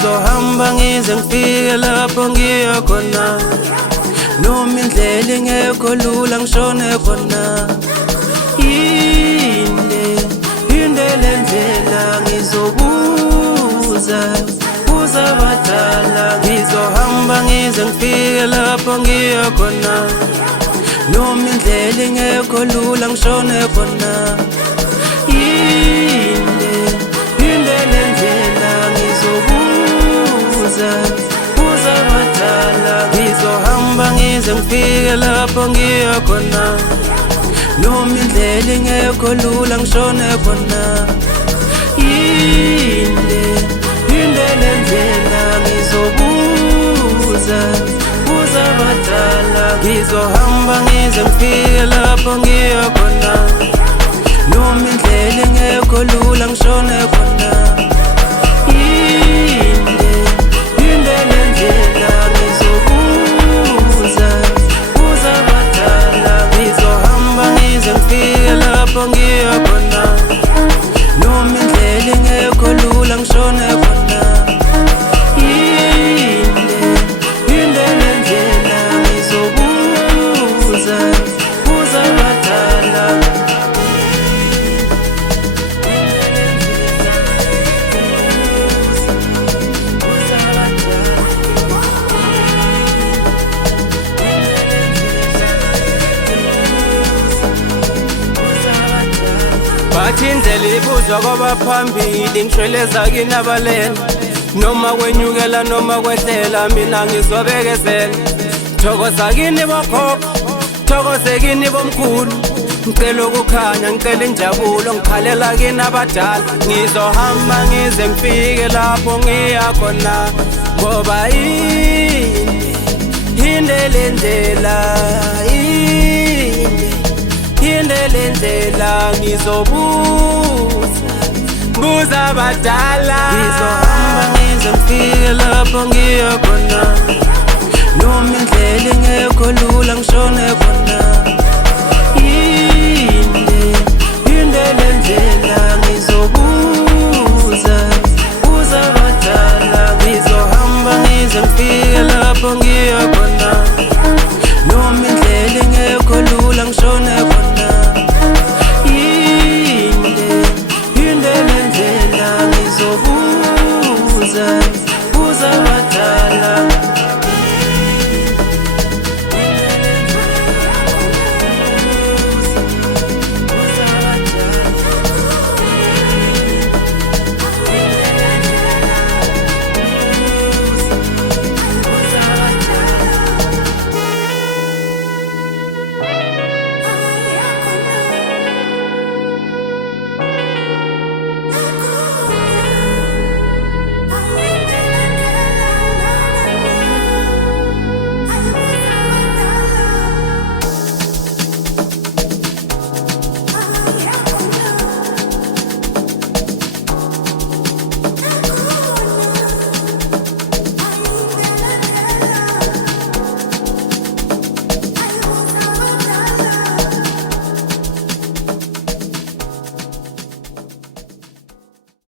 ngizohamba ngize ngifike lapho ngiya khona, noma indlela ingekho lula ngishone khona. Inde le ndlela ngizobuza abadala, ngizohamba ngize ngifike lapho ngiya khona, noma indlela ingekho lula ngishone khona. Inde le ndlela ngizobuza abadala, ngizohamba ngize ngifike lapho ngiya khona, noma indlela ingekho lula ngishone khona. Inde le ndlela ngizobuza abadala, ngizohamba ngize ngifike lapho ngiya khona, noma indlela ingekho lula ngishone khona. Inde le ndlela ngizobuza abadala, ngizohamba ngize ngifike lapho ngiya khona, noma indlela ingekho lula ngishone khona. Inde le ndlela ngizobuza abadala. Bathi indlela ibuzwa kwabaphambili, ngishweleza kini abalele, noma kwenyukela noma kwehlela mina ngizobekezela. Thokoza kini bokhokho, thokoze kini bomkhulu, ngicela ukukhanya, ngicela injabulo, ngikhalela kini abadala. Ngizohamba ngize ngifike lapho ngiya khona, ngoba inde le ndlela, inde le ndlela ngizobuza abadala. Ngizohamba ngize ngifike lapho ngiya khona, noma indlela ingekho lula ngishone khona. Inde le ndlela ngizobuza abadala, ngizohamba ngize ngifike lapho ngiya khona, noma indlela ingekho lula ngishone khona. Inde le ndlela ngizobuza abadala.